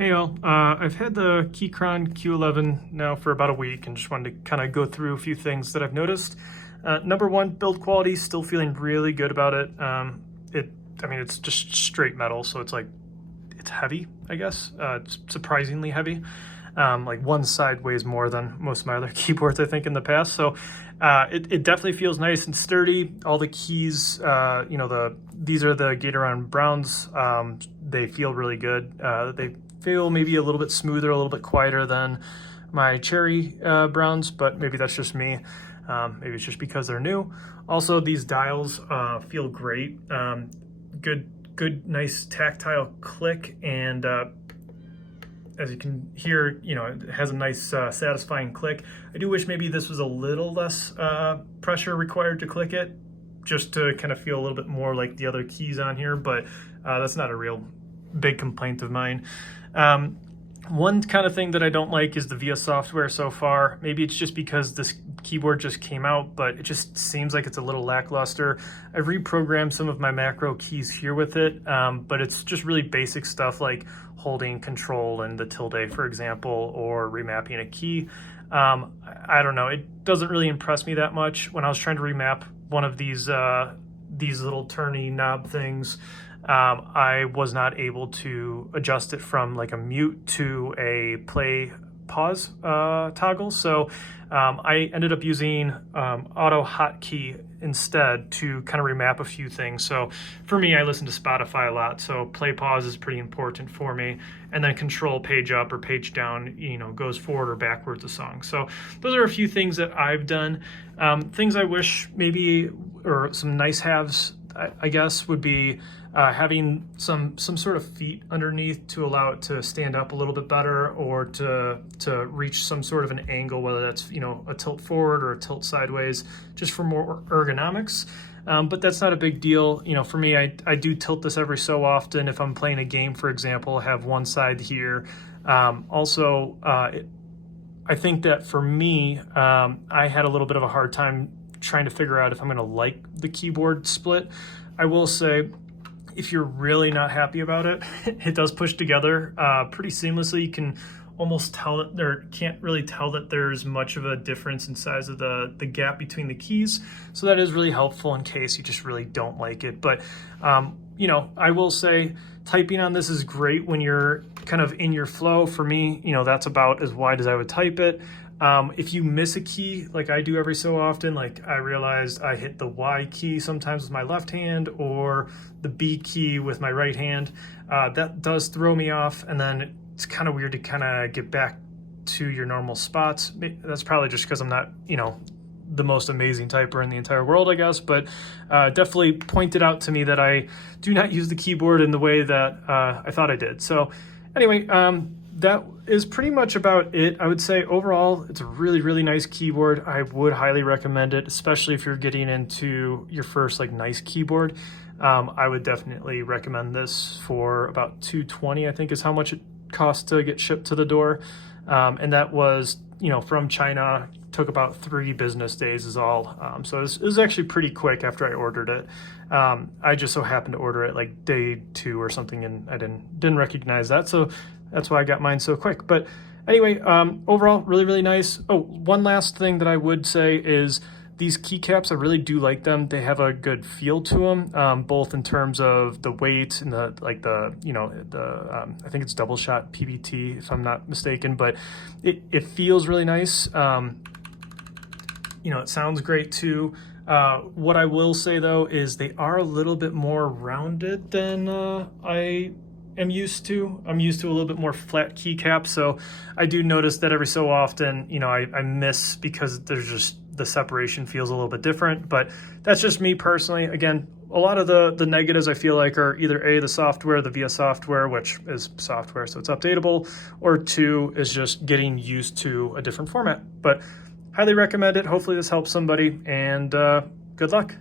Hey all, I've had the Keychron Q11 now for about a week and just wanted to kind of go through a few things that I've noticed. Number one, build quality, still feeling really good about it. I mean, it's just straight metal, so it's heavy, I guess. It's surprisingly heavy. Like one side weighs more than most of my other keyboards, I think, in the past. So it definitely feels nice and sturdy. All the keys, these are the Keychron Browns. They feel really good. They feel maybe a little bit smoother, a little bit quieter than my Cherry Browns, but maybe that's just me. Maybe it's just because they're new. Also, these dials feel great. Good, nice tactile click, and as you can hear, it has a nice satisfying click. I do wish maybe this was a little less pressure required to click it, just to kind of feel a little bit more like the other keys on here, but that's not a real big complaint of mine. One kind of thing that I don't like is the VIA software so far. Maybe it's just because this keyboard just came out, but it just seems like it's a little lackluster. I've reprogrammed some of my macro keys here with it, but it's just really basic stuff like holding control and the tilde, for example, or remapping a key. I don't know, it doesn't really impress me that much. When I was trying to remap one of these little turny knob things, I was not able to adjust it from like a mute to a play pause toggle. So I ended up using AutoHotkey instead to kind of remap a few things. So for me, I listen to Spotify a lot, so play pause is pretty important for me. And then control page up or page down, goes forward or backwards a song. So those are a few things that I've done. Things I wish maybe, or some nice haves, I guess, would be having some sort of feet underneath to allow it to stand up a little bit better, or to reach some sort of an angle, whether that's a tilt forward or a tilt sideways, just for more ergonomics. But that's not a big deal. For me, I do tilt this every so often. If I'm playing a game, for example, I have one side here. Also, I think that for me, I had a little bit of a hard time trying to figure out if I'm going to like the keyboard split. I will say, if you're really not happy about it, it does push together pretty seamlessly. You can almost tell that there can't really tell that there's much of a difference in size of the gap between the keys. So that is really helpful in case you just really don't like it. But I will say typing on this is great when you're kind of in your flow. For me, that's about as wide as I would type it. If you miss a key, like I do every so often, like I realized I hit the Y key sometimes with my left hand or the B key with my right hand, that does throw me off. And then it's kind of weird to kind of get back to your normal spots. That's probably just because I'm not, the most amazing typer in the entire world, I guess, but definitely pointed out to me that I do not use the keyboard in the way that I thought I did. So anyway, that is pretty much about it. I would say overall, it's a really, really nice keyboard. I would highly recommend it, especially if you're getting into your first nice keyboard. I would definitely recommend this for about $220, I think is how much it costs to get shipped to the door. And that was, from China, took about 3 business days is all. So it was actually pretty quick after I ordered it. I just so happened to order it like day 2 or something, and I didn't recognize that. So that's why I got mine so quick. But anyway, overall, really, really nice. Oh, one last thing that I would say is these keycaps, I really do like them. They have a good feel to them, both in terms of the weight and I think it's double shot PBT, if I'm not mistaken, but it feels really nice. It sounds great too. What I will say though is they are a little bit more rounded than I am used to. I'm used to a little bit more flat keycaps, so I do notice that every so often, I miss because there's just the separation feels a little bit different, but that's just me personally. Again, a lot of the negatives I feel like are either the software, the VIA software, which is software, so it's updatable, or 2 is just getting used to a different format. But highly recommend it. Hopefully this helps somebody, and good luck.